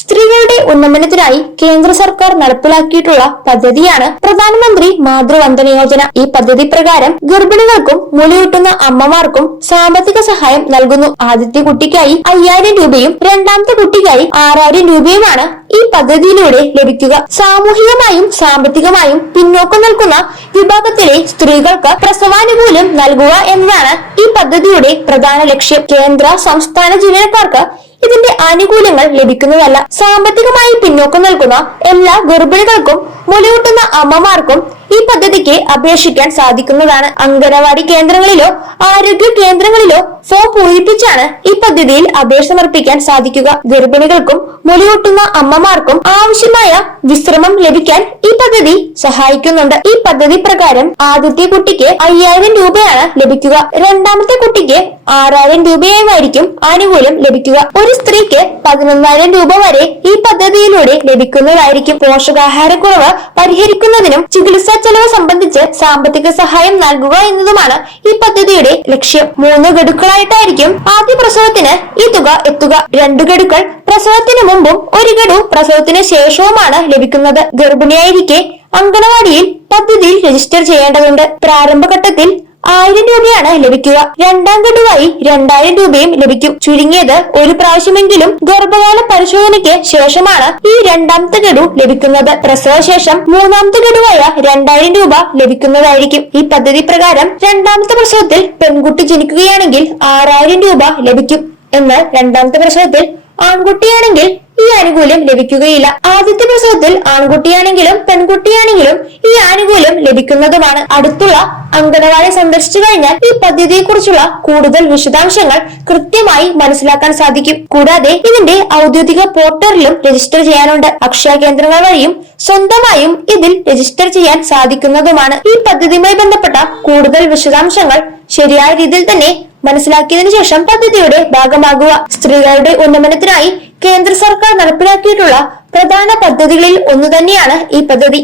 സ്ത്രീകളുടെ ഉന്നമനത്തിനായി കേന്ദ്ര സർക്കാർ നടപ്പിലാക്കിയിട്ടുള്ള പദ്ധതിയാണ് പ്രധാനമന്ത്രി മാതൃവന്ദന യോജന. ഈ പദ്ധതി പ്രകാരം ഗർഭിണികൾക്കും മുലയൂട്ടുന്ന അമ്മമാർക്കും സാമ്പത്തിക സഹായം നൽകുന്നു. ആദ്യത്തെ കുട്ടിക്കായി 5000 രൂപയും രണ്ടാമത്തെ കുട്ടിക്കായി 6000 രൂപയുമാണ് ഈ പദ്ധതിയിലൂടെ ലഭിക്കുക. സാമൂഹികമായും സാമ്പത്തികമായും പിന്നോക്കം നിൽക്കുന്ന വിഭാഗത്തിലെ സ്ത്രീകൾക്ക് പ്രസവാനുകൂല്യം നൽകുക എന്നതാണ് ഈ പദ്ധതിയുടെ പ്രധാന ലക്ഷ്യം. കേന്ദ്ര സംസ്ഥാന ജീവനക്കാർക്ക് ഇതിന്റെ ആനുകൂല്യങ്ങൾ ലഭിക്കുന്നതല്ല. സാമ്പത്തികമായി പിന്നോക്കം നിൽക്കുന്ന എല്ലാ ഗർഭിണികൾക്കും മുലയൂട്ടുന്ന അമ്മമാർക്കും ഈ പദ്ധതിക്ക് അപേക്ഷിക്കാൻ സാധിക്കുന്നതാണ്. അംഗനവാടി കേന്ദ്രങ്ങളിലോ ആരോഗ്യ കേന്ദ്രങ്ങളിലോ ഫോം പൂരിപ്പിച്ചാണ് ഈ പദ്ധതിയിൽ അപേക്ഷ സമർപ്പിക്കാൻ സാധിക്കുക. ഗർഭിണികൾക്കും മുലയൂട്ടുന്ന അമ്മമാർക്കും ആവശ്യമായ വിശ്രമം ലഭിക്കാൻ ഈ പദ്ധതി സഹായിക്കുന്നുണ്ട്. ഈ പദ്ധതി പ്രകാരം ആദ്യത്തെ കുട്ടിക്ക് 5000 രൂപയാണ് ലഭിക്കുക. രണ്ടാമത്തെ കുട്ടിക്ക് 6000 രൂപയായിരിക്കും ആനുകൂല്യം ലഭിക്കുക. ഒരു സ്ത്രീക്ക് 11000 രൂപ വരെ ഈ പദ്ധതിയിലൂടെ ലഭിക്കുന്നതായിരിക്കും. പോഷകാഹാരക്കുറവ് പരിഹരിക്കുന്നതിനും ചികിത്സാ ചെലവ് സംബന്ധിച്ച് സാമ്പത്തിക സഹായം നൽകുക എന്നതുമാണ് ഈ പദ്ധതിയുടെ ലക്ഷ്യം. 3 ഗഡുക്കളായിട്ടായിരിക്കും ആദ്യ പ്രസവത്തിന് ഈ തുക എത്തുക. 2 ഗഡുക്കൾ പ്രസവത്തിന് മുമ്പും 1 ഗഡു പ്രസവത്തിന് ശേഷവുമാണ് ലഭിക്കുന്നത്. ഗർഭിണിയായിരിക്കെ അംഗനവാടിയിൽ പദ്ധതിയിൽ രജിസ്റ്റർ ചെയ്യേണ്ടതുണ്ട്. പ്രാരംഭഘട്ടത്തിൽ 1000 രൂപയാണ് ലഭിക്കുക. രണ്ടാം ഗഡുവായി 2000 രൂപയും ലഭിക്കും. ചുരുങ്ങിയത് ഒരു പ്രാവശ്യമെങ്കിലും ഗർഭകാല പരിശോധനയ്ക്ക് ശേഷമാണ് ഈ രണ്ടാമത്തെ ഗഡു ലഭിക്കുന്നത്. പ്രസവശേഷം മൂന്നാമത്തെ ഗഡുവായ 2000 രൂപ ലഭിക്കുന്നതായിരിക്കും. ഈ പദ്ധതി പ്രകാരം രണ്ടാമത്തെ പ്രസവത്തിൽ പെൺകുട്ടി ജനിക്കുകയാണെങ്കിൽ 6000 രൂപ ലഭിക്കും. എന്നാൽ രണ്ടാമത്തെ പ്രസവത്തിൽ ആൺകുട്ടിയാണെങ്കിൽ ഈ ആനുകൂല്യം ലഭിക്കുകയില്ല. ആദ്യത്തെ പ്രസവത്തിൽ ആൺകുട്ടിയാണെങ്കിലും പെൺകുട്ടിയാണെങ്കിലും ഈ ആനുകൂല്യം ലഭിക്കുന്നതുമാണ്. അടുത്തുള്ള അംഗനവാടി സന്ദർശിച്ചു കഴിഞ്ഞാൽ ഈ പദ്ധതിയെ കുറിച്ചുള്ള കൂടുതൽ വിശദാംശങ്ങൾ കൃത്യമായി മനസ്സിലാക്കാൻ സാധിക്കും. കൂടാതെ ഇതിന്റെ ഔദ്യോഗിക പോർട്ടലിലും രജിസ്റ്റർ ചെയ്യാനുണ്ട്. അക്ഷയ കേന്ദ്രങ്ങൾ വഴിയും സ്വന്തമായും ഇതിൽ രജിസ്റ്റർ ചെയ്യാൻ സാധിക്കുന്നതുമാണ്. ഈ പദ്ധതിയുമായി ബന്ധപ്പെട്ട കൂടുതൽ വിശദാംശങ്ങൾ ശരിയായ രീതിയിൽ തന്നെ മനസ്സിലാക്കിയതിനു ശേഷം പദ്ധതിയുടെ ഭാഗമാകുക. സ്ത്രീകളുടെ ഉന്നമനത്തിനായി കേന്ദ്ര സർക്കാർ നടപ്പിലാക്കിയിട്ടുള്ള പ്രധാന പദ്ധതികളിൽ ഒന്നു തന്നെയാണ് ഈ പദ്ധതി.